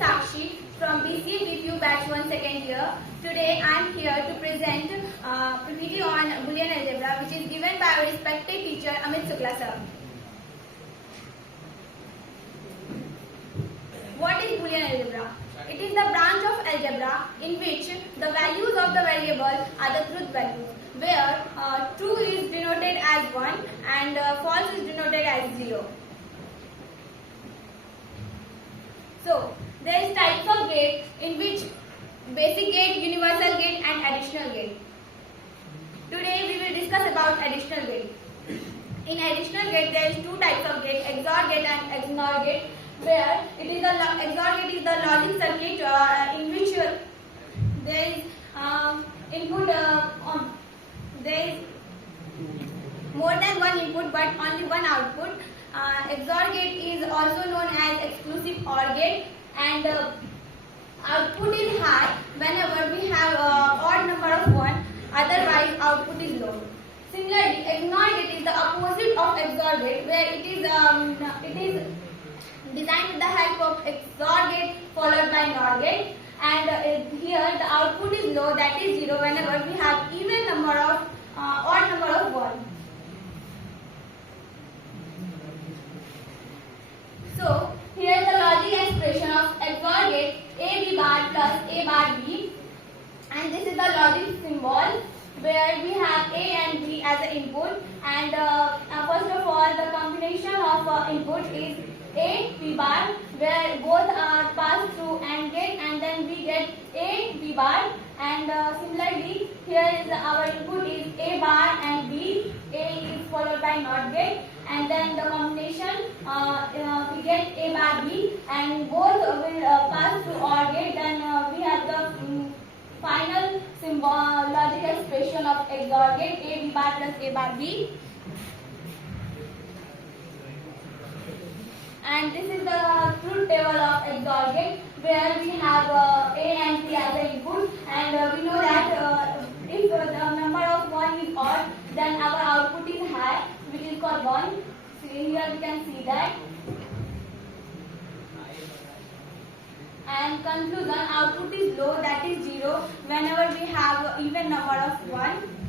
Sakshi from BCA PPU batch 1 second year. Today I am here to present PPT on Boolean algebra, which is given by our respected teacher Amit Shukla sir. What is Boolean algebra? It is the branch of algebra in which the values of the variable are the truth values, where true is denoted as 1 and false is denoted as 0. So, there is types of gate in which basic gate, universal gate and additional gate. Today we will discuss about additional gate. In additional gate there is two types of gate, XOR gate and XNOR gate, where it is the XOR gate is the logic circuit in which there is input there is more than one input but only one output. XOR gate is also known as exclusive OR gate, and output is high whenever we have odd number of 1, otherwise output is low. Similarly, XNOR gate is the opposite of XOR gate, where it is designed with the help of XOR gate followed by NOR gate, and here the output is low, that is 0, whenever we have even number of odd number of 1. So, here is the logic expression of XOR gate A B bar plus A bar B, and this is the logic symbol where we have A and B as an input, and first of all the combination of input is A B bar, where both are passed through AND gate, and then we get A B bar, and similarly here is our input is A bar and B, A is followed by NOT gate, and then the combination we get A bar B, and both will pass through OR gate. Then we have the final symbol logic expression of XOR gate A B bar plus A bar B, and this is the truth table of XOR gate, where we have A and B as the input, and we know that if the number of 1 is odd, then our output is high, which is called 1. So here we can see that. And conclusion, output is low, that is 0, whenever we have even number of 1.